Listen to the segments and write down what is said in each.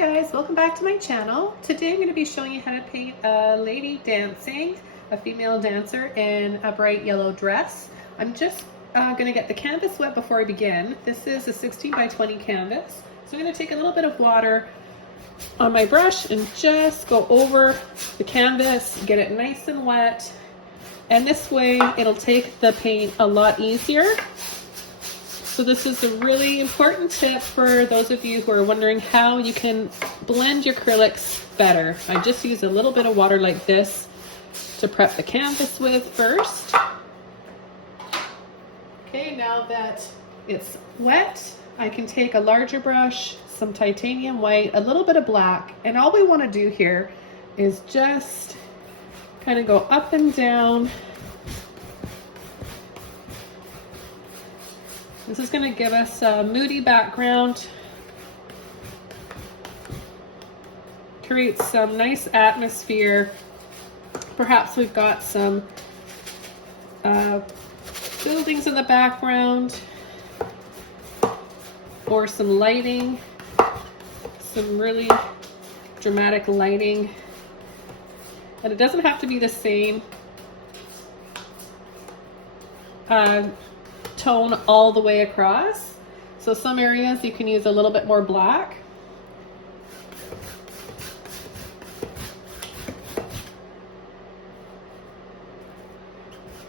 guys, welcome back to my channel. Today I'm going to be showing you how to paint a lady dancing, a female dancer in a bright yellow dress. I'm just going to get the canvas wet before I begin. This is a 16 by 20 canvas. So I'm going to take a little bit of water on my brush and just go over the canvas, get it nice and wet. And this way it'll take the paint a lot easier. So this is a really important tip for those of you who are wondering how you can blend your acrylics better. I just use a little bit of water like this to prep the canvas with first. Okay, now that it's wet, I can take a larger brush, some titanium white, a little bit of black, and all we want to do here is just kind of go up and down. This is going to give us a moody background, create some nice atmosphere. Perhaps we've got some buildings in the background or some lighting, some really dramatic lighting. And it doesn't have to be the same tone all the way across. So some areas you can use a little bit more black.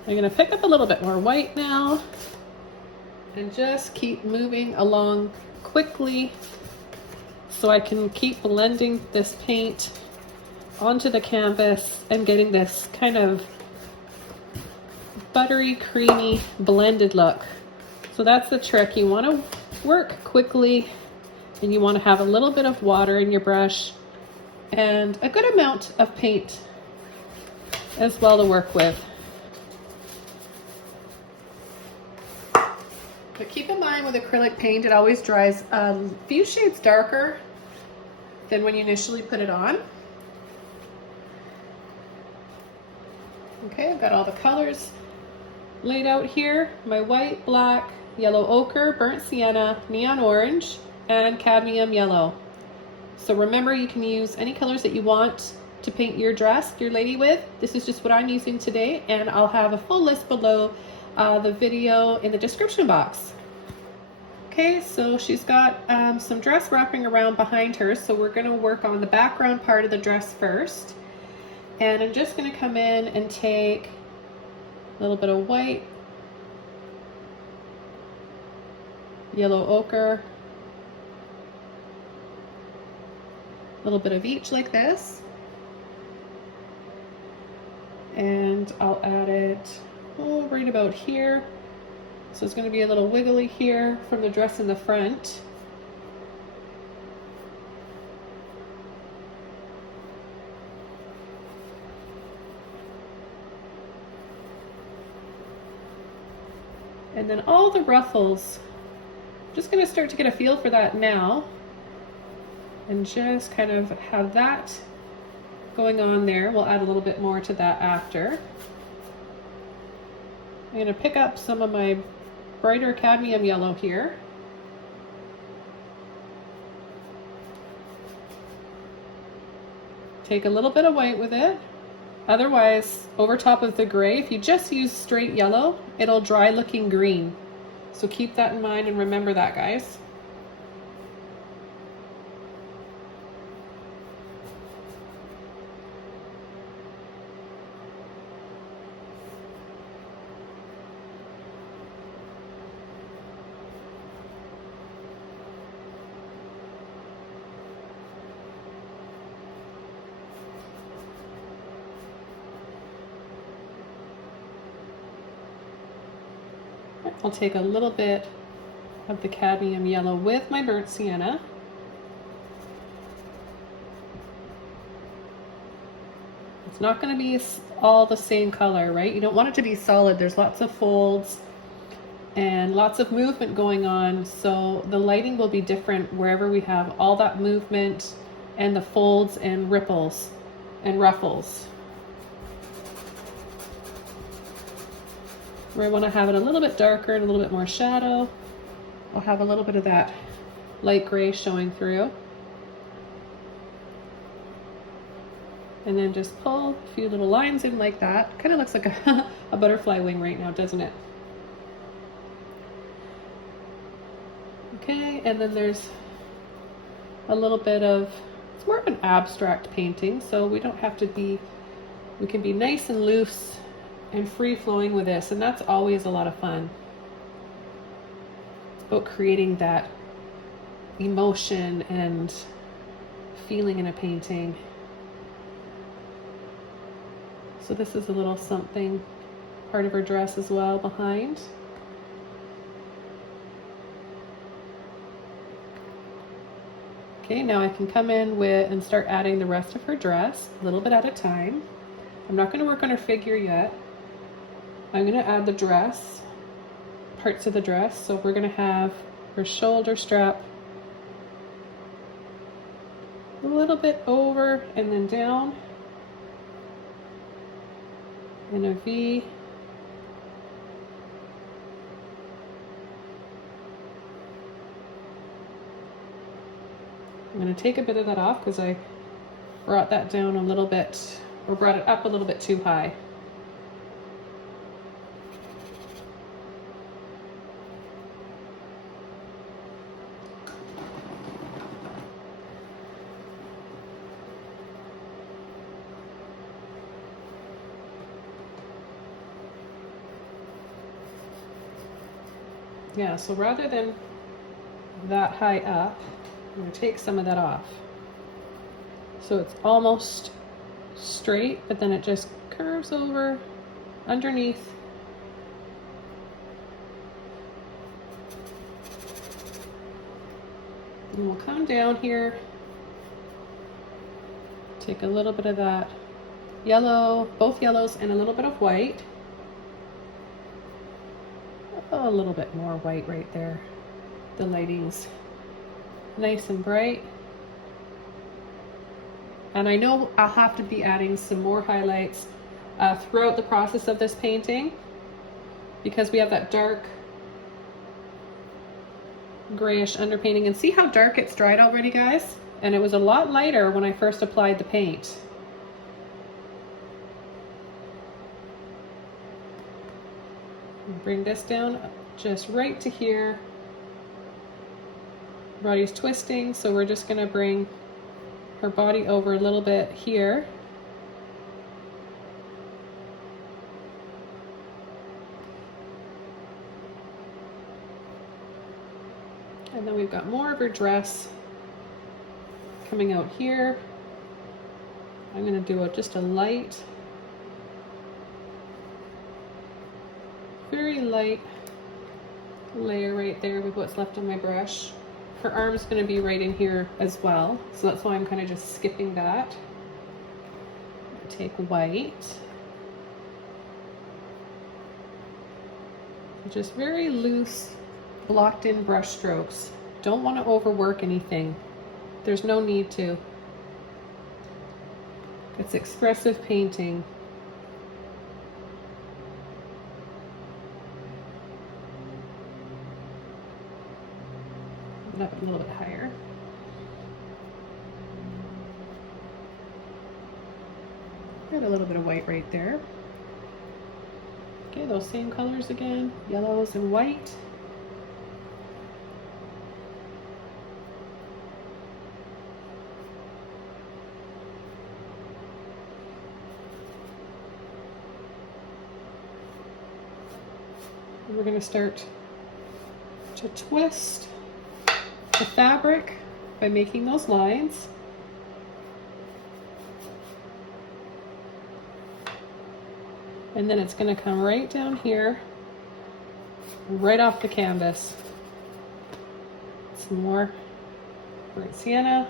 I'm going to pick up a little bit more white now and just keep moving along quickly so I can keep blending this paint onto the canvas and getting this kind of buttery, creamy, blended look. So that's the trick. You want to work quickly and you want to have a little bit of water in your brush and a good amount of paint as well to work with. But keep in mind with acrylic paint, it always dries a few shades darker than when you initially put it on. Okay, I've got all the colors laid out here. My white, black, yellow ochre, burnt sienna, neon orange, and cadmium yellow. So remember, you can use any colors that you want to paint your dress, your lady with. This is just what I'm using today, and I'll have a full list below the video in the description box. Okay, so she's got some dress wrapping around behind her, so we're going to work on the background part of the dress first. And I'm just going to come in and take a little bit of white, yellow ochre, a little bit of each like this, and I'll add it right about here. So it's going to be a little wiggly here from the dress in the front. And then all the ruffles, just going to start to get a feel for that now and just kind of have that going on there. We'll add a little bit more to that after. I'm going to pick up some of my brighter cadmium yellow here. Take a little bit of white with it. Otherwise, over top of the gray, if you just use straight yellow, it'll dry looking green. So keep that in mind and remember that, guys. I'll take a little bit of the cadmium yellow with my burnt sienna. It's not going to be all the same color, right? You don't want it to be solid. There's lots of folds and lots of movement going on, so the lighting will be different wherever we have all that movement and the folds and ripples and ruffles. Where I want to have it a little bit darker and a little bit more shadow, I'll have a little bit of that light gray showing through. And then just pull a few little lines in like that. Kind of looks like a butterfly wing right now, doesn't it? Okay, and then there's a little bit of, it's more of an abstract painting, so we don't have to be, we can be nice and loose and free flowing with this, and that's always a lot of fun. It's about creating that emotion and feeling in a painting. So this is a little something, part of her dress as well behind. Okay, now I can come in with and start adding the rest of her dress, a little bit at a time. I'm not going to work on her figure yet. I'm going to add the dress, parts of the dress. So we're going to have her shoulder strap a little bit over and then down in a V. I'm going to take a bit of that off because I brought that down a little bit, or brought it up a little bit too high. Yeah, so rather than that high up, I'm going to take some of that off. So it's almost straight, but then it just curves over underneath. And we'll come down here, take a little bit of that yellow, both yellows, and a little bit of white. Oh, a little bit more white right there. The lighting's nice and bright. And I know I'll have to be adding some more highlights throughout the process of this painting, because we have that dark grayish underpainting. And see how dark it's dried already, guys? And it was a lot lighter when I first applied the paint. Bring this down just right to here. Body's twisting, so we're just going to bring her body over a little bit here. And then we've got more of her dress coming out here. I'm going to do just a light, very light layer right there with what's left on my brush. Her arm's going to be right in here as well, so that's why I'm kind of just skipping that. Take white. Just very loose, blocked in brush strokes. Don't want to overwork anything. There's no need to. It's expressive painting. Up a little bit higher. Got a little bit of white right there. Okay, those same colors again, yellows and white. And we're going to start to twist the fabric by making those lines. And then it's going to come right down here, right off the canvas. Some more burnt sienna.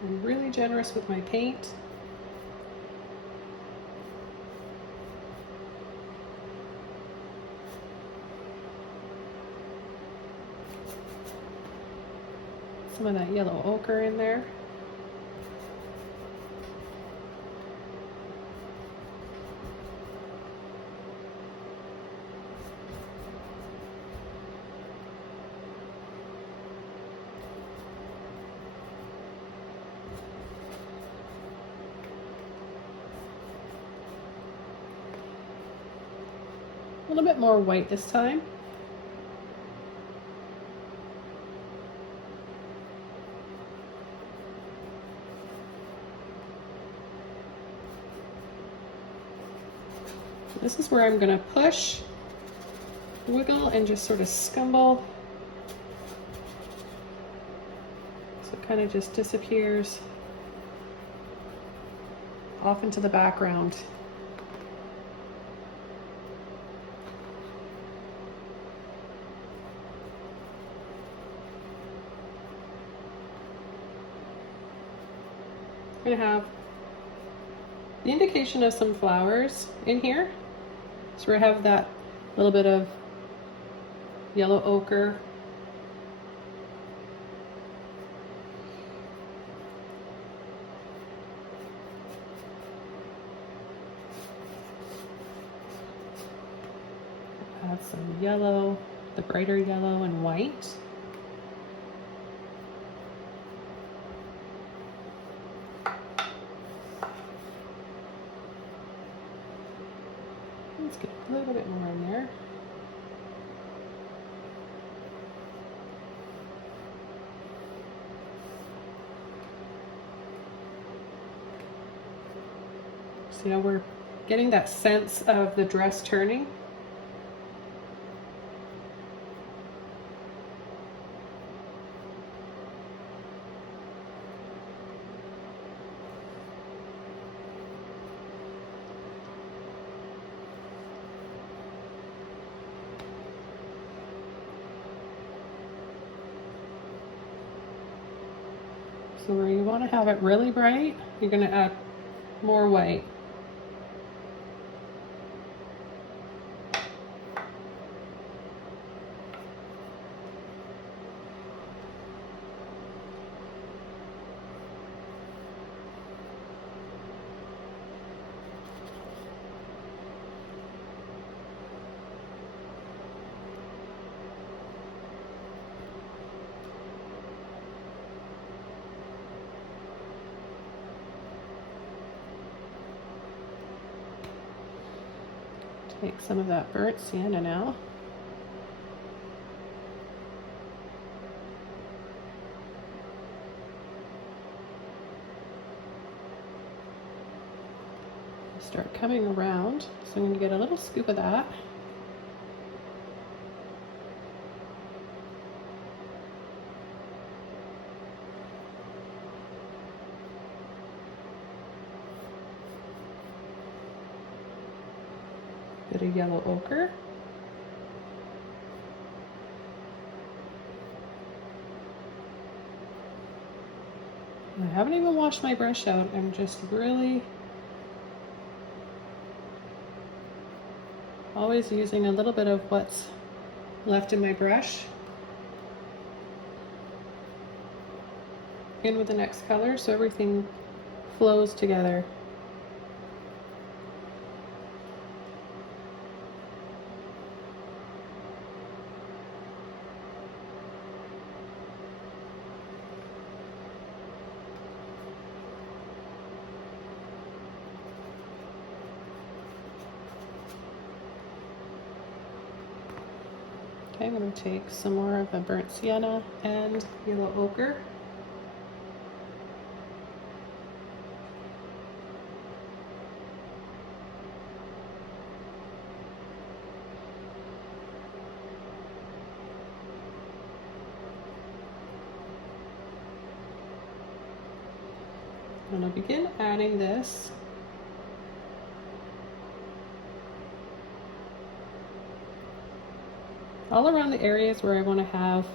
I'm really generous with my paint. Some of that yellow ochre in there. little bit more white this time. This is where I'm going to push, wiggle, and just sort of scumble. So it kind of just disappears off into the background. I'm going to have the indication of some flowers in here. So we have that little bit of yellow ochre. Add some yellow, the brighter yellow and white. Let's get a little bit more in there. So now we're getting that sense of the dress turning. So where you want to have it really bright, you're going to add more white. Take some of that burnt sienna now. Start coming around, so I'm going to get a little scoop of that. Bit of yellow ochre. I haven't even washed my brush out. I'm just really always using a little bit of what's left in my brush in with the next color so everything flows together. Okay, I'm going to take some more of the burnt sienna and yellow ochre. And I'll begin adding this all around the areas where I want to have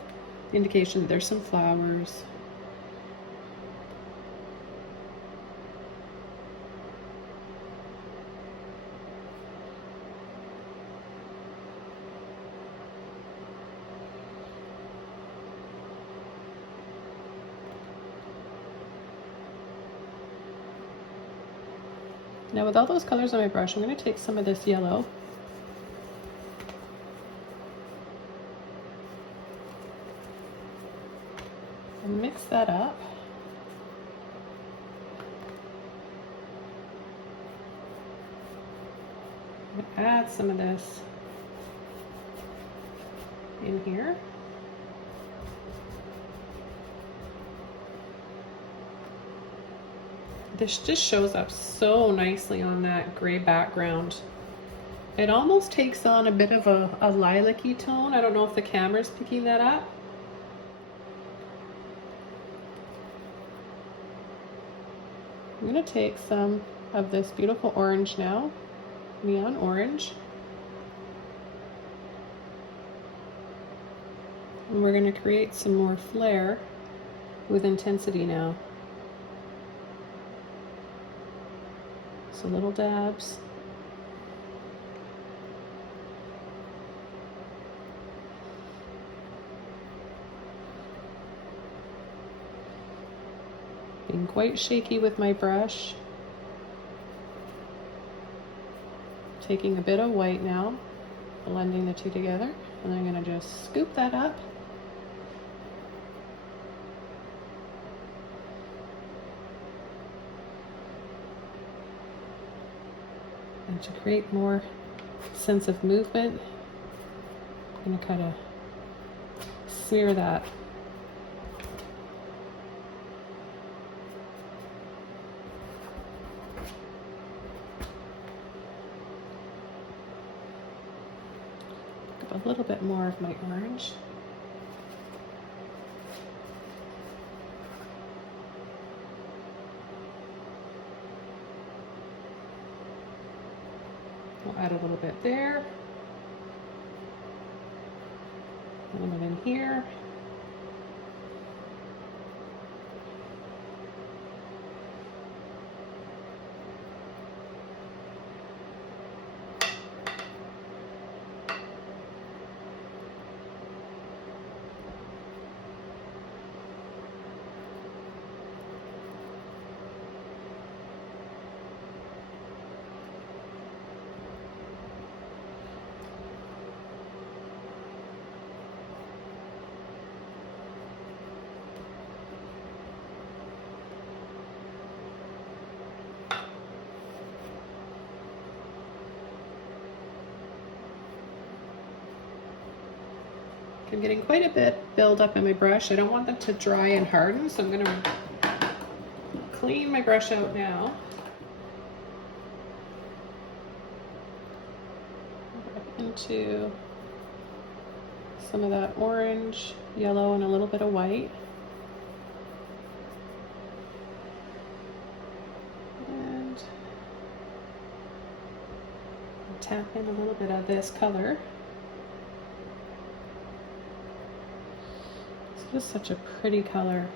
the indication that there's some flowers. Now with all those colors on my brush, I'm going to take some of this yellow and mix that up. I'm going to add some of this in here. This just shows up so nicely on that gray background. It almost takes on a bit of a lilac-y tone. I don't know if the camera's picking that up. I'm going to take some of this beautiful orange now, neon orange. And we're going to create some more flare with intensity now. So little dabs. Being quite shaky with my brush. Taking a bit of white now, blending the two together, and I'm going to just scoop that up. And to create more sense of movement, I'm going to kind of smear that. A little bit more of my orange. We'll add a little bit there. A little bit in here. I'm getting quite a bit build up in my brush. I don't want them to dry and harden, so I'm going to clean my brush out now. Into some of that orange, yellow, and a little bit of white. And tap in a little bit of this color. It's such a pretty color.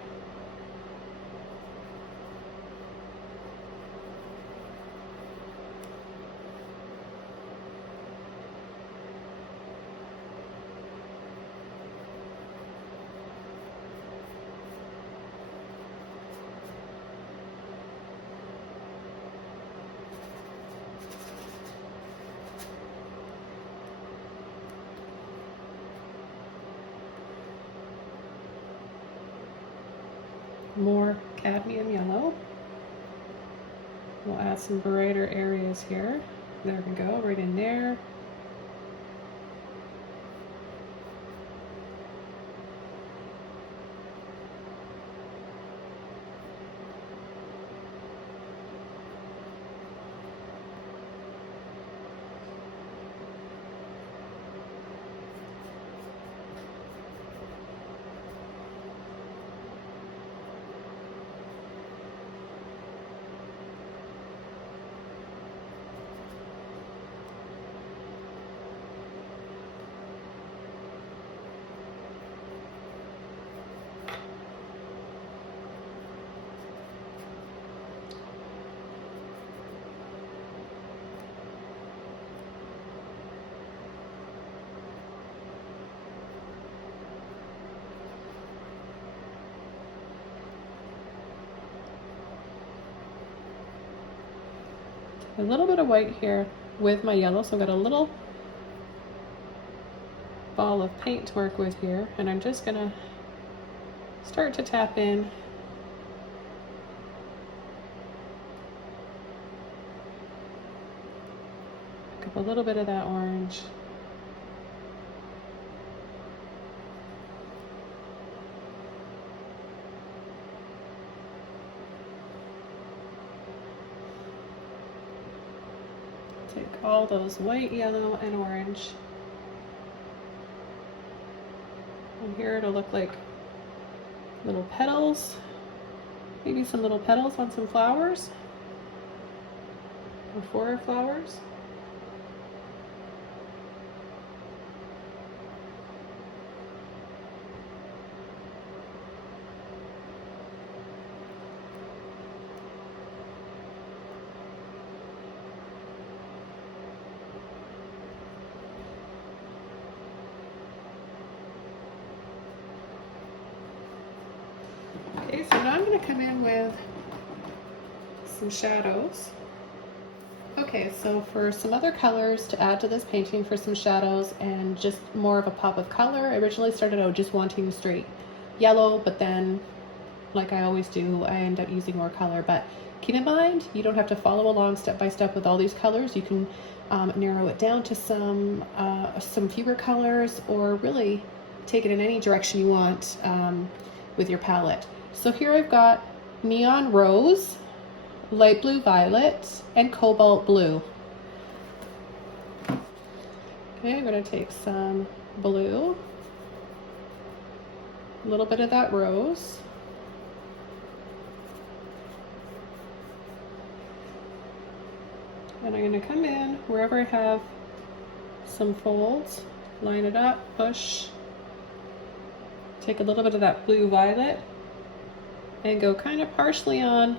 More cadmium yellow. We'll add some brighter areas here. There we go, right in there. A little bit of white here with my yellow, so I've got a little ball of paint to work with here, and I'm just gonna start to tap in a little bit of that orange. Take all those white, yellow, and orange. And here it'll look like little petals. Maybe some little petals on some flowers. Or 4 flowers. Okay, so now I'm going to come in with some shadows. Okay, so for some other colors to add to this painting for some shadows and just more of a pop of color, I originally started out just wanting straight yellow, but then, like I always do, I end up using more color. But keep in mind, you don't have to follow along step by step with all these colors. You can narrow it down to some fewer colors, or really take it in any direction you want with your palette. So here I've got neon rose, light blue violet, and cobalt blue. Okay, I'm going to take some blue, a little bit of that rose, and I'm going to come in wherever I have some folds, line it up, push, take a little bit of that blue violet, and go kind of partially on.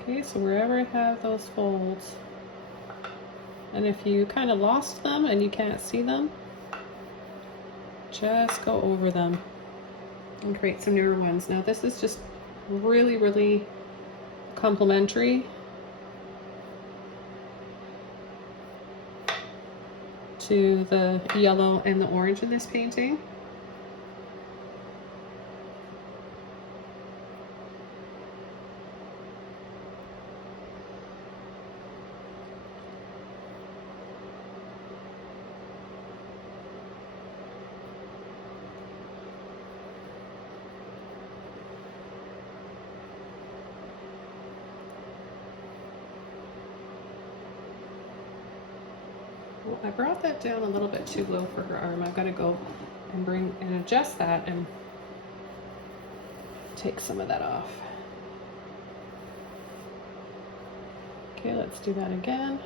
Okay, so wherever I have those folds, and if you kind of lost them and you can't see them, just go over them and create some newer ones. Now this is just really, really complementary to the yellow and the orange in this painting. Well, I brought that down a little bit too low for her arm. I've got to go and bring and adjust that and take some of that off. Okay, let's do that again.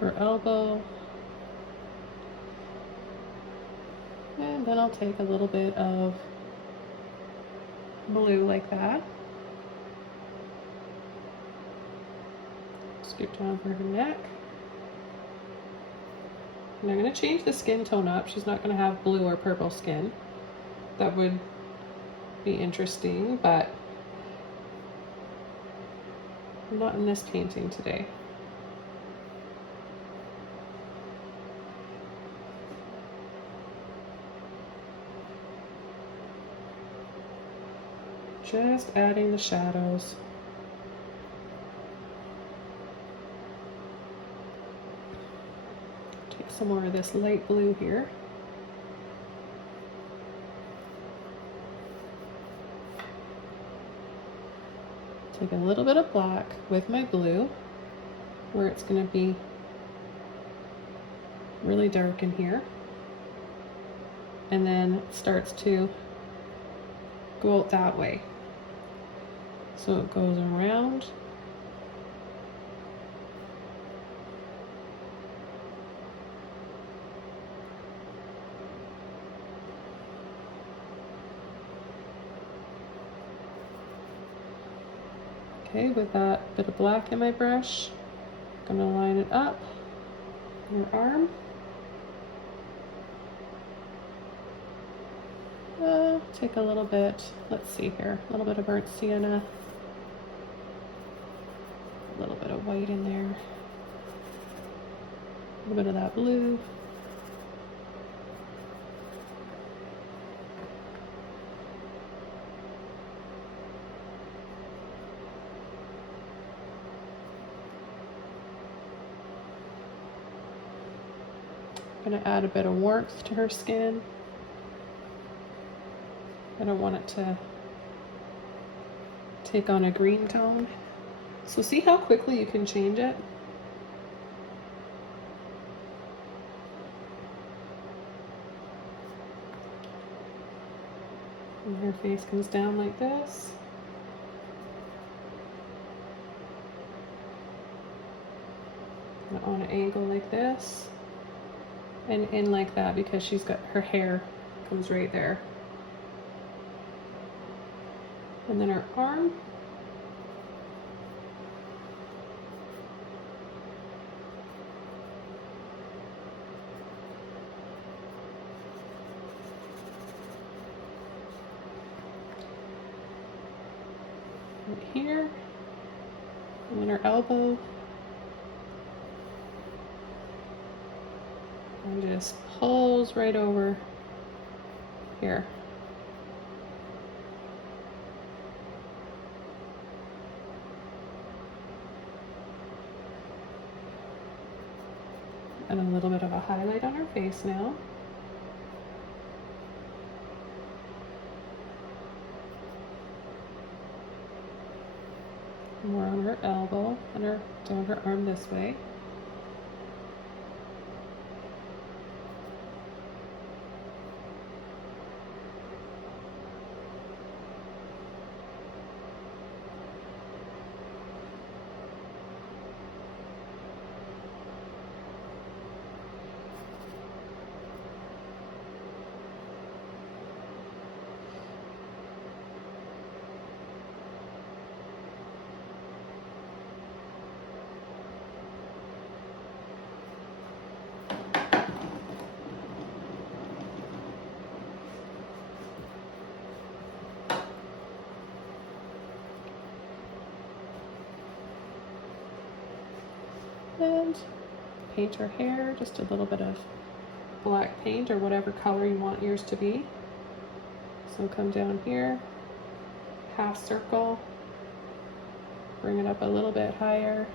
Her elbow, and then I'll take a little bit of blue like that, scoop down for her neck, and I'm going to change the skin tone up. She's not going to have blue or purple skin. That would be interesting, but not in this painting today. Just adding the shadows. Take some more of this light blue here. Take a little bit of black with my blue, where it's going to be really dark in here. And then it starts to go out that way. So it goes around. Okay, with that bit of black in my brush, I'm going to line it up. Her arm. Take a little bit, let's see here, a little bit of burnt sienna, a little bit of white in there, a little bit of that blue. I'm going to add a bit of warmth to her skin. I don't want it to take on a green tone. So see how quickly you can change it? And her face comes down like this. And on an angle like this. And in like that because she's got her hair comes right there. And then her arm. Right here. And then her elbow. And just pulls right over here. And a little bit of a highlight on her face now. More on her elbow and her down her arm this way. And paint her hair, just a little bit of black paint or whatever color you want yours to be. So come down here, half circle, bring it up a little bit higher.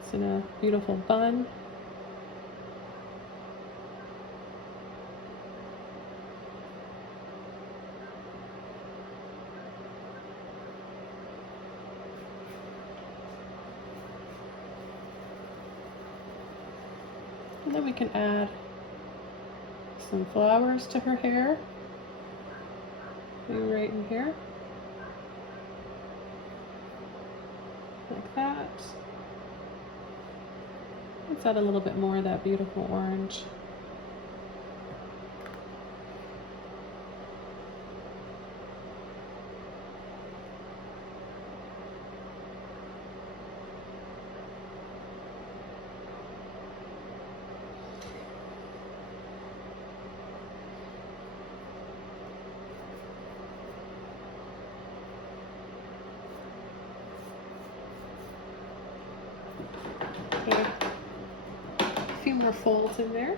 It's in a beautiful bun. And then we can add some flowers to her hair. Maybe right in here. Like that. Let's add a little bit more of that beautiful orange. Okay. A few more folds in there.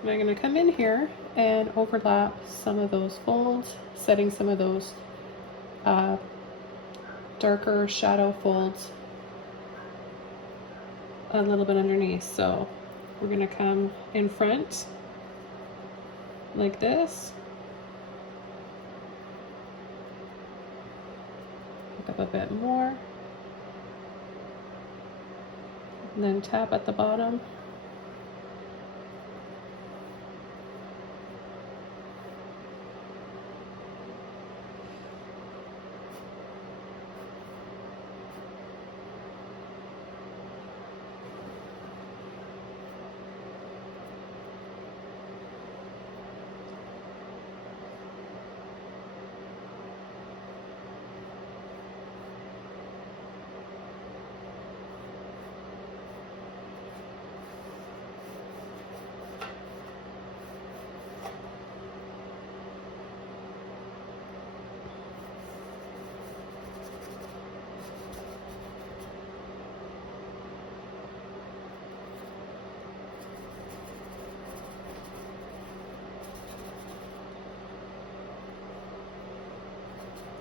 And I'm going to come in here and overlap some of those folds, setting some of those darker shadow folds a little bit underneath. So we're going to come in front like this. Pick up a bit more. And then tap at the bottom.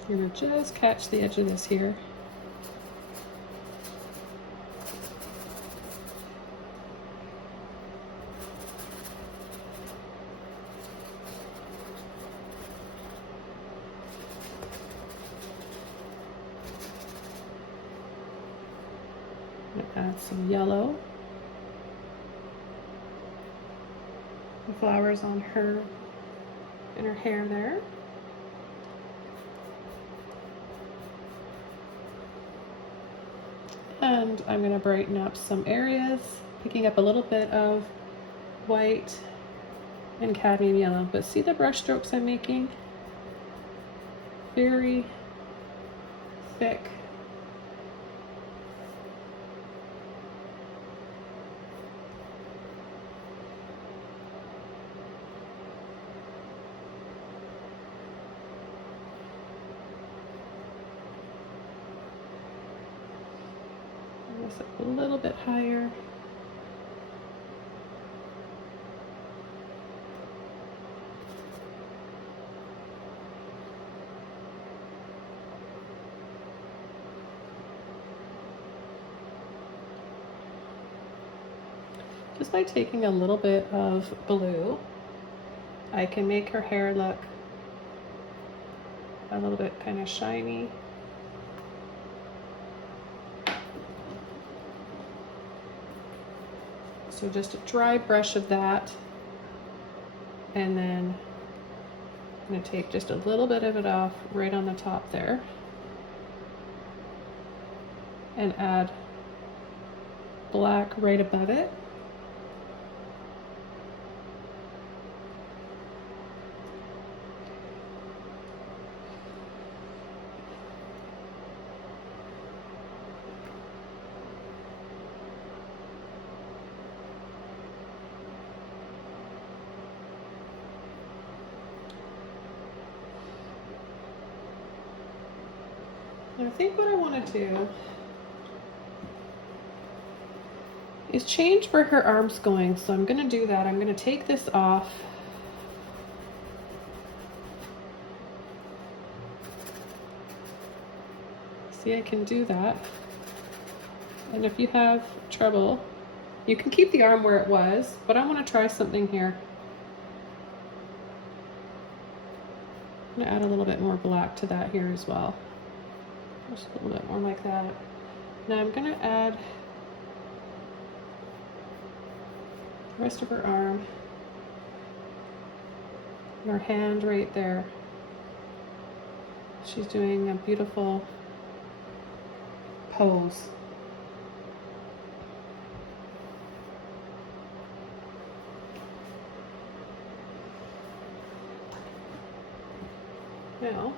I'm gonna just catch the edge of this here. Add some yellow. The flowers on her, in her hair there. And I'm going to brighten up some areas, picking up a little bit of white and cadmium yellow. But see the brush strokes I'm making? Very thick. A little bit higher. Just by taking a little bit of blue, I can make her hair look a little bit kind of shiny. So just a dry brush of that, and then I'm going to take just a little bit of it off right on the top there and add black right above it. I think what I want to do is change where her arm's going. So I'm going to do that. I'm going to take this off. See, I can do that. And if you have trouble, you can keep the arm where it was, but I want to try something here. I'm going to add a little bit more black to that here as well. Just a little bit more like that. Now I'm going to add the rest of her arm, and her hand right there. She's doing a beautiful pose. Now,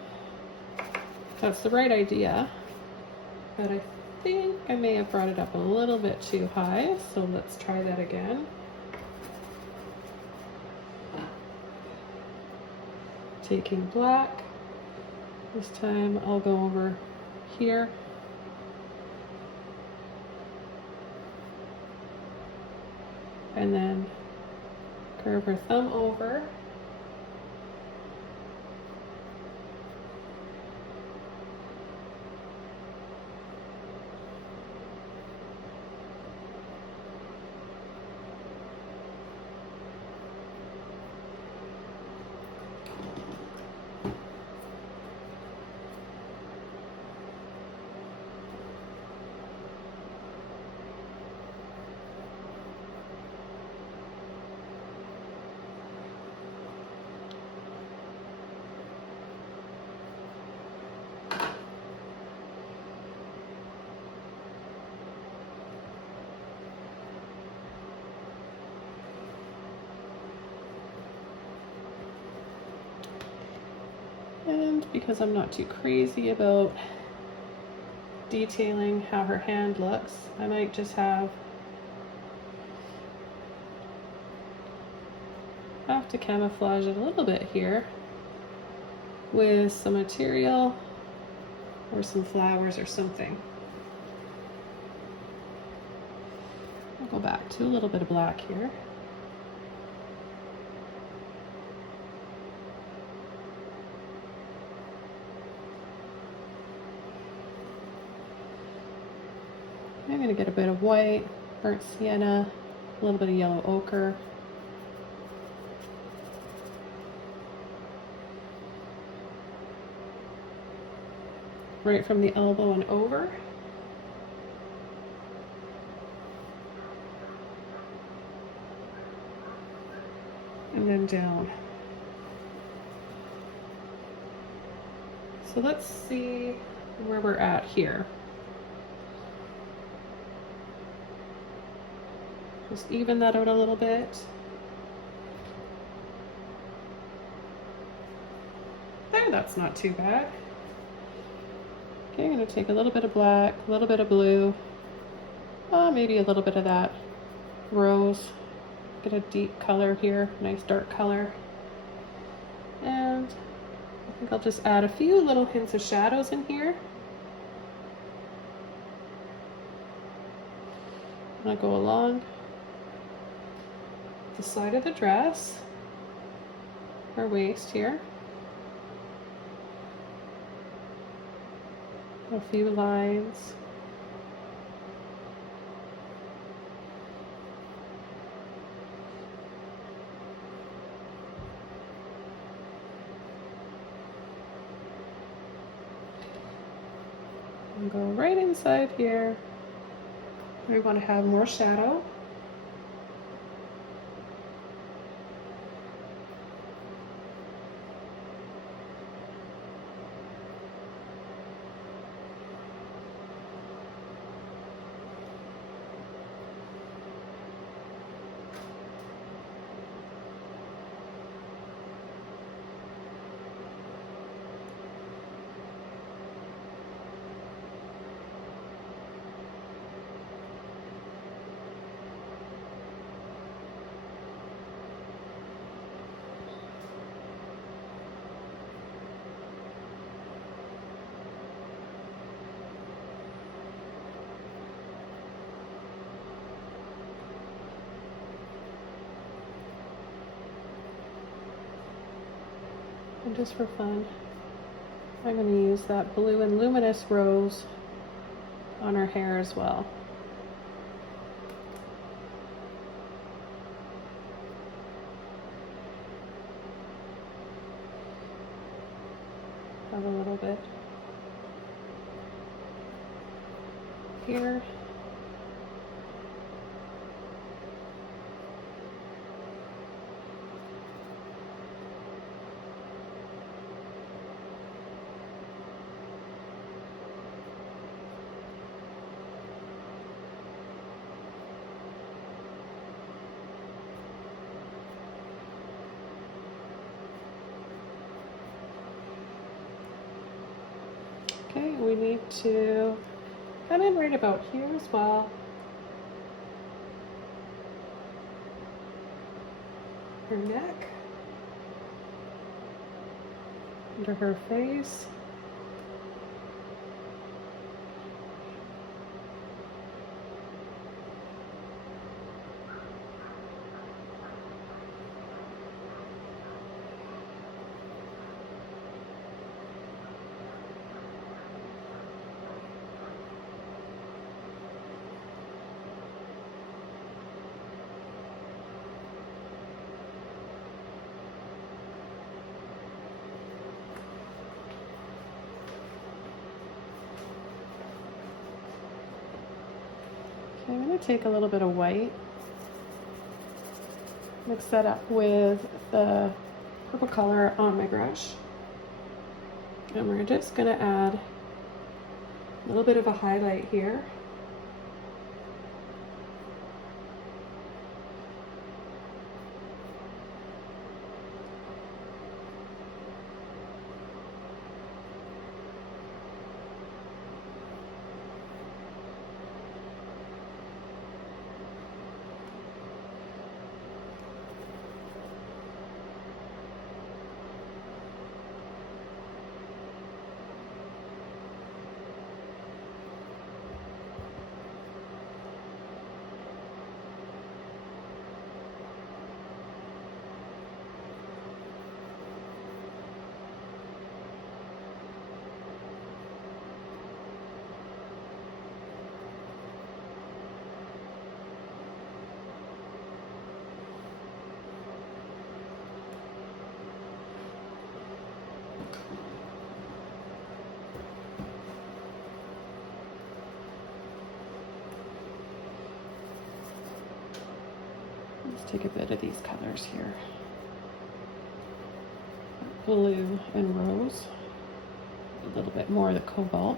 that's the right idea, but I think I may have brought it up a little bit too high, so let's try that again. Taking black, this time I'll go over here. And then curve her thumb over. And because I'm not too crazy about detailing how her hand looks, I might just have to camouflage it a little bit here with some material or some flowers or something. I'll go back to a little bit of black here. I'm going to get a bit of white, burnt sienna, a little bit of yellow ochre. Right from the elbow and over. And then down. So let's see where we're at here. Just even that out a little bit. There, that's not too bad. Okay, I'm going to take a little bit of black, a little bit of blue, maybe a little bit of that rose. Get a deep color here, nice dark color. And I think I'll just add a few little hints of shadows in here. And I go along the side of the dress, our waist here. A few lines. And go right inside here. We want to have more shadow. And just for fun, I'm going to use that blue and luminous rose on her hair as well. Have a little bit here. Okay, we need to come in right about here as well. Her neck, under her face. I'm going to take a little bit of white, mix that up with the purple color on my brush, and we're just going to add a little bit of a highlight here. Let's take a bit of these colors here. Blue and rose. A little bit more of the cobalt.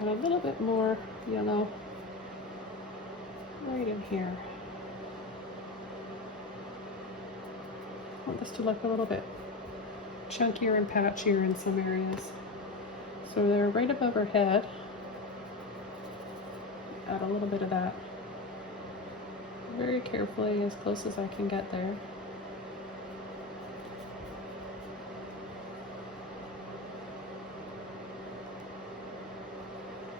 And a little bit more yellow right in here. I want this to look a little bit chunkier and patchier in some areas. So they're right above her head. Add a little bit of that. Very carefully, as close as I can get there.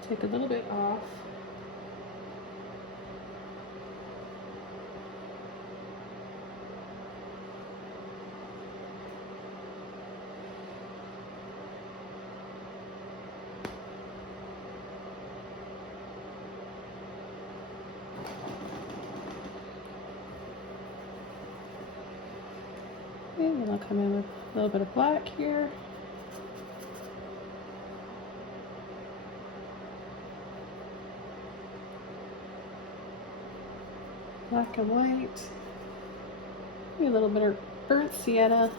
Take a little bit off. And then I'll come in with a little bit of black here. Black and white. Maybe a little bit of burnt sienna.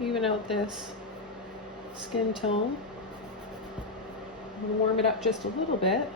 Even out this skin tone. And warm it up just a little bit.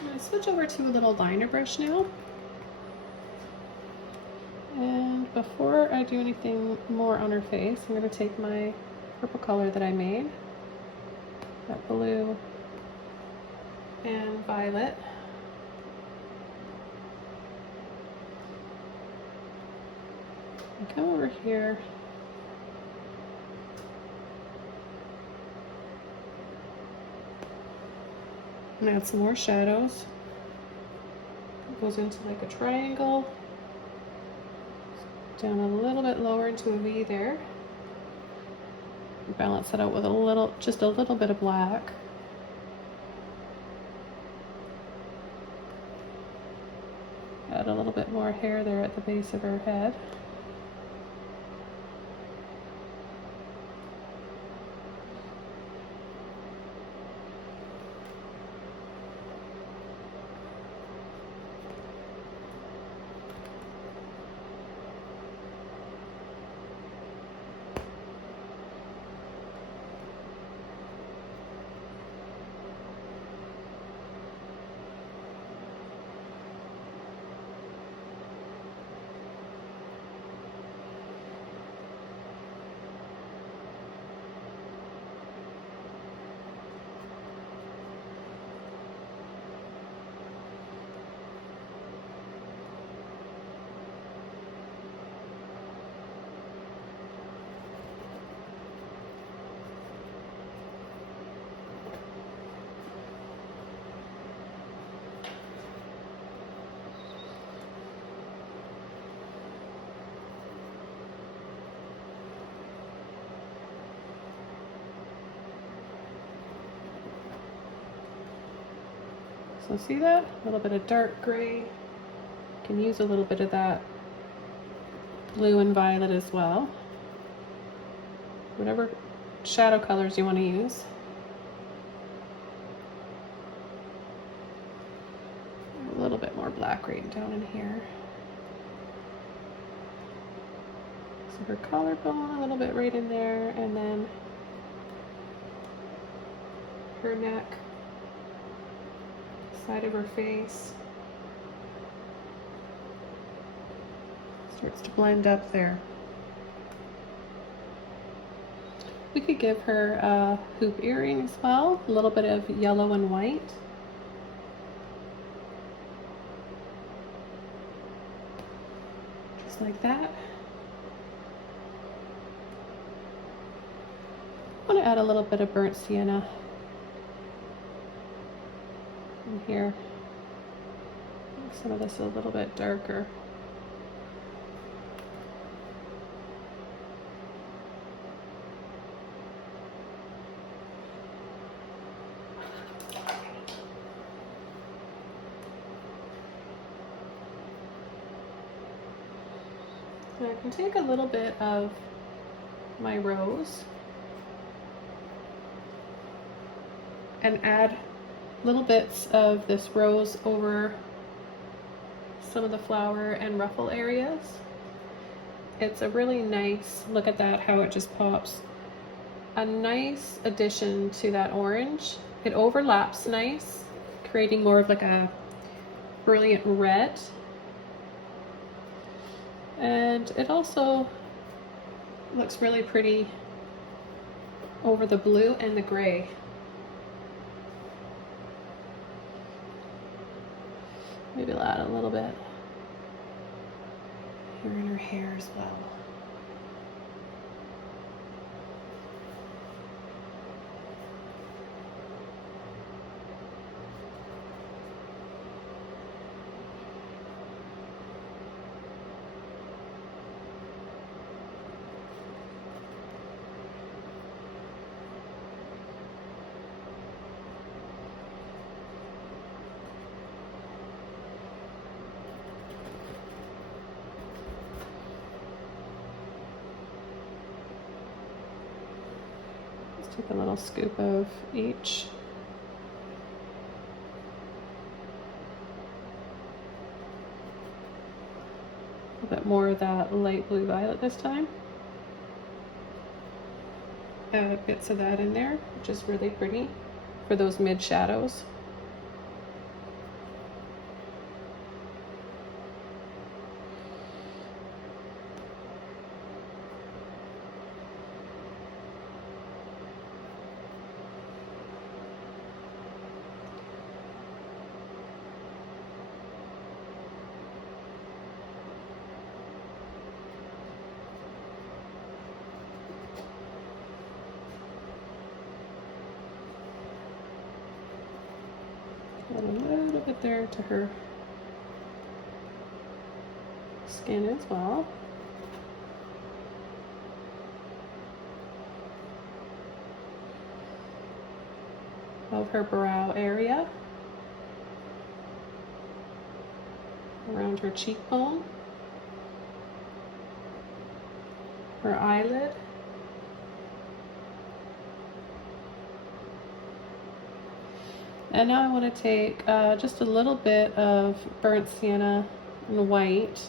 I'm going to switch over to a little liner brush now. And before I do anything more on her face, I'm going to take my purple color that I made, that blue and violet, and come over here and add some more shadows. It goes into like a triangle, down a little bit lower into a V there. Balance it out with a little, just a little bit of black. Add a little bit more hair there at the base of her head. So see that? A little bit of dark gray. You can use a little bit of that blue and violet as well. Whatever shadow colors you want to use. A little bit more black right down in here. So her collarbone, a little bit right in there, and then her neck, side of her face. Starts to blend up there. We could give her a hoop earring as well, a little bit of yellow and white. Just like that. I want to add a little bit of burnt sienna in here. Make some of this a little bit darker. So I can take a little bit of my rose and add little bits of this rose over some of the flower and ruffle areas. It's a really nice, look at that, how it just pops. A nice addition to that orange. It overlaps nice, creating more of like a brilliant red. And it also looks really pretty over the blue and the gray. Maybe I'll add a little bit here in her hair as well. Take a little scoop of each. A bit more of that light blue violet this time. Add bits of that in there, which is really pretty for those mid shadows. Add a little bit there to her skin as well. Of her brow area. Around her cheekbone. Her eyelid. And now I want to take just a little bit of burnt sienna and white.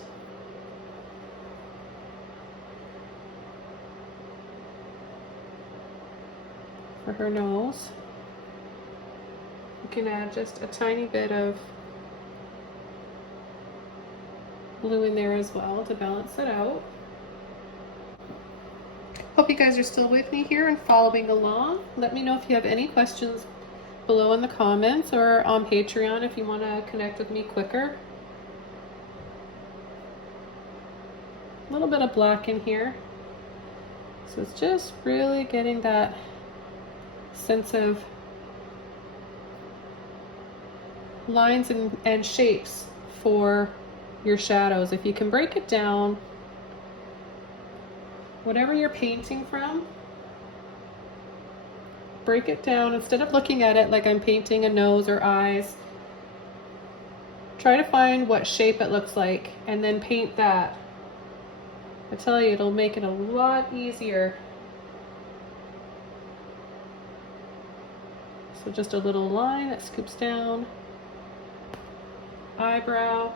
For her nose. You can add just a tiny bit of blue in there as well to balance it out. Hope you guys are still with me here and following along. Let me know if you have any questions below in the comments or on Patreon if you want to connect with me quicker. A little bit of black in here. So it's just really getting that sense of lines and shapes for your shadows. If you can break it down, whatever you're painting from, break it down. Instead of looking at it like I'm painting a nose or eyes, try to find what shape it looks like and then paint that. I tell you, it'll make it a lot easier. So just a little line that scoops down, eyebrow,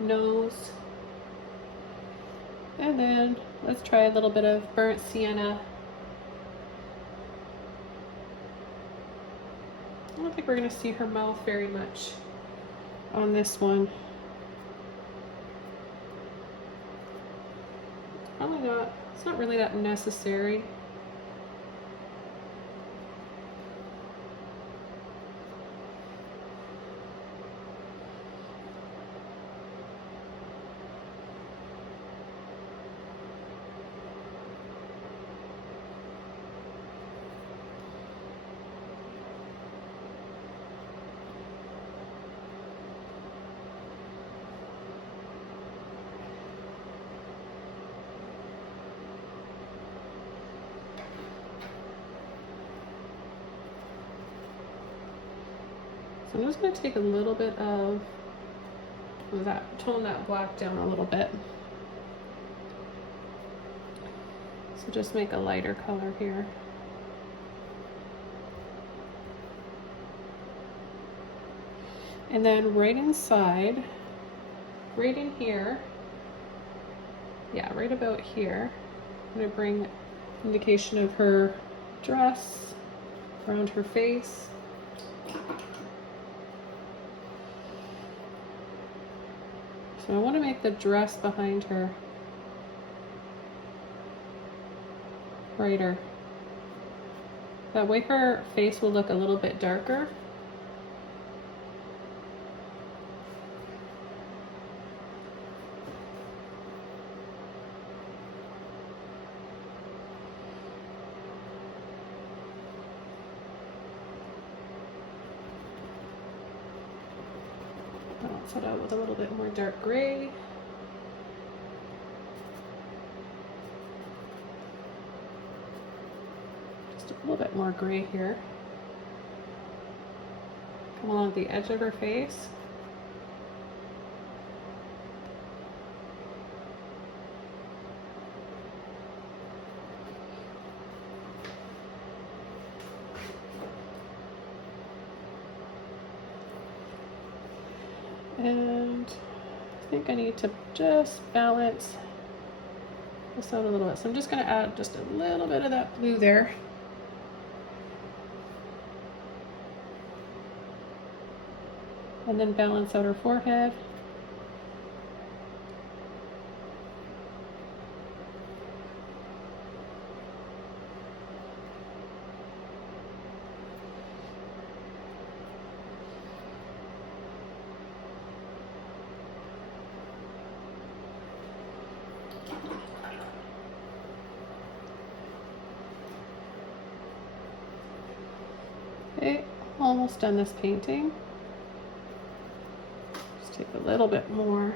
nose, and then let's try a little bit of burnt sienna. I don't think we're going to see her mouth very much on this one. Probably not, it's not really that necessary. So I'm just going to take a little bit of that, tone that black down a little bit. So just make a lighter color here. And then right inside, right in here, yeah, right about here, I'm going to bring indication of her dress around her face. So I want to make the dress behind her brighter. That way her face will look a little bit darker. Balance it out with a little bit more dark gray. Just a little bit more gray here. Come along the edge of her face. And I think I need to just balance this out a little bit. So I'm just going to add just a little bit of that blue there. And then balance out her forehead. Okay, almost done this painting. Just take a little bit more.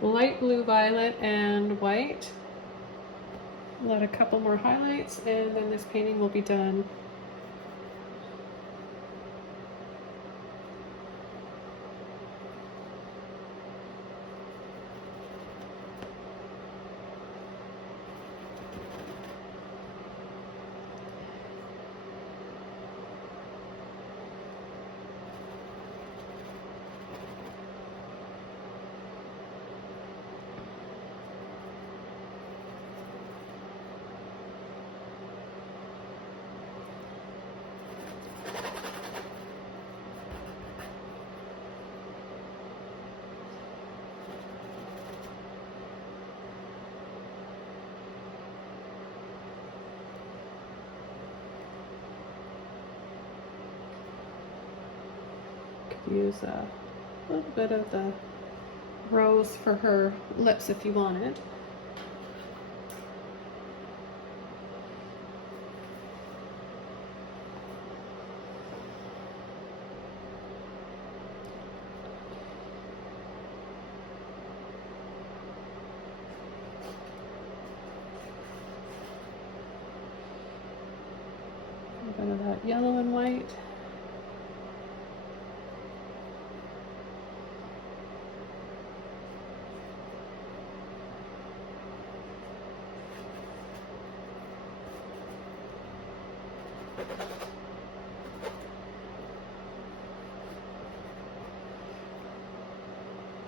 Light blue, violet, and white. Let a couple more highlights, and then this painting will be done. Use a little bit of the rose for her lips if you wanted. that yellow and white.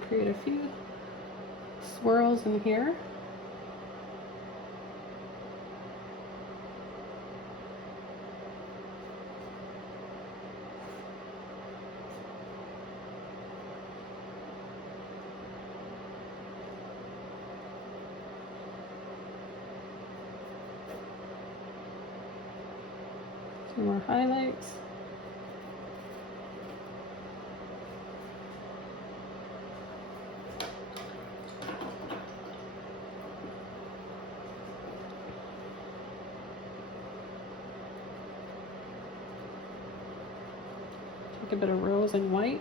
Create a few swirls in here. Some more highlights. Take a bit of rose and white.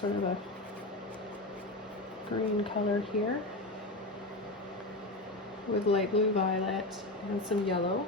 Sort of a green color here with light blue violet and some yellow.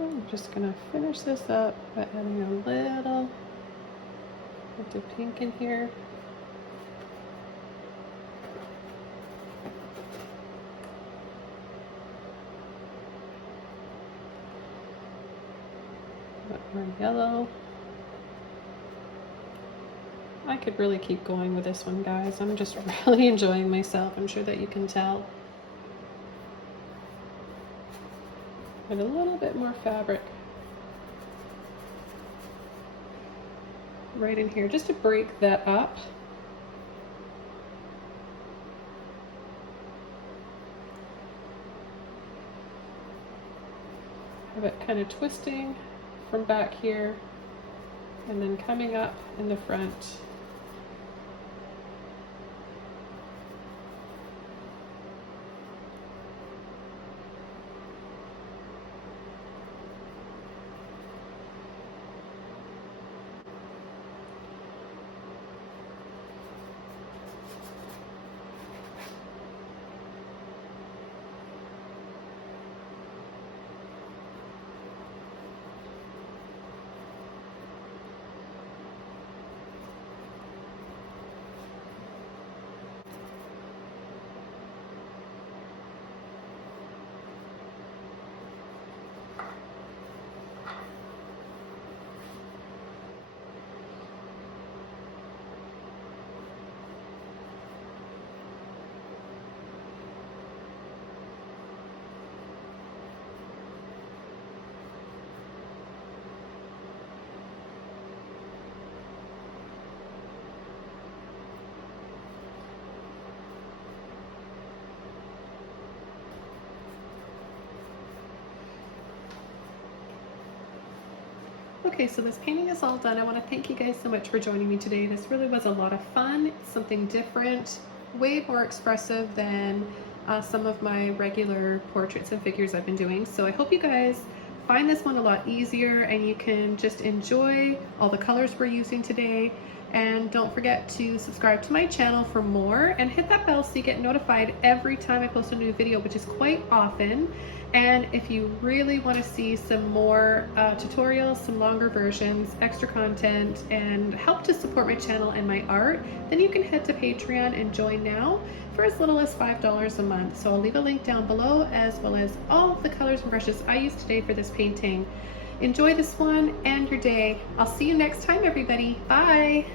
I'm just going to finish this up by adding a little bit of pink in here. A bit more yellow. I could really keep going with this one, guys. I'm just really enjoying myself. I'm sure that you can tell. And a little bit more fabric right in here just to break that up. Have it kind of twisting from back here and then coming up in the front. Okay, so this painting is all done. I want to thank you guys so much for joining me today. This really was a lot of fun, something different, way more expressive than some of my regular portraits and figures I've been doing. So I hope you guys find this one a lot easier and you can just enjoy all the colors we're using today. And don't forget to subscribe to my channel for more and hit that bell so you get notified every time I post a new video, which is quite often. And if you really want to see some more tutorials, some longer versions, extra content, and help to support my channel and my art, then you can head to Patreon and join now for as little as $5 a month. So I'll leave a link down below, as well as all of the colors and brushes I used today for this painting. Enjoy this one and your day. I'll see you next time, everybody. Bye.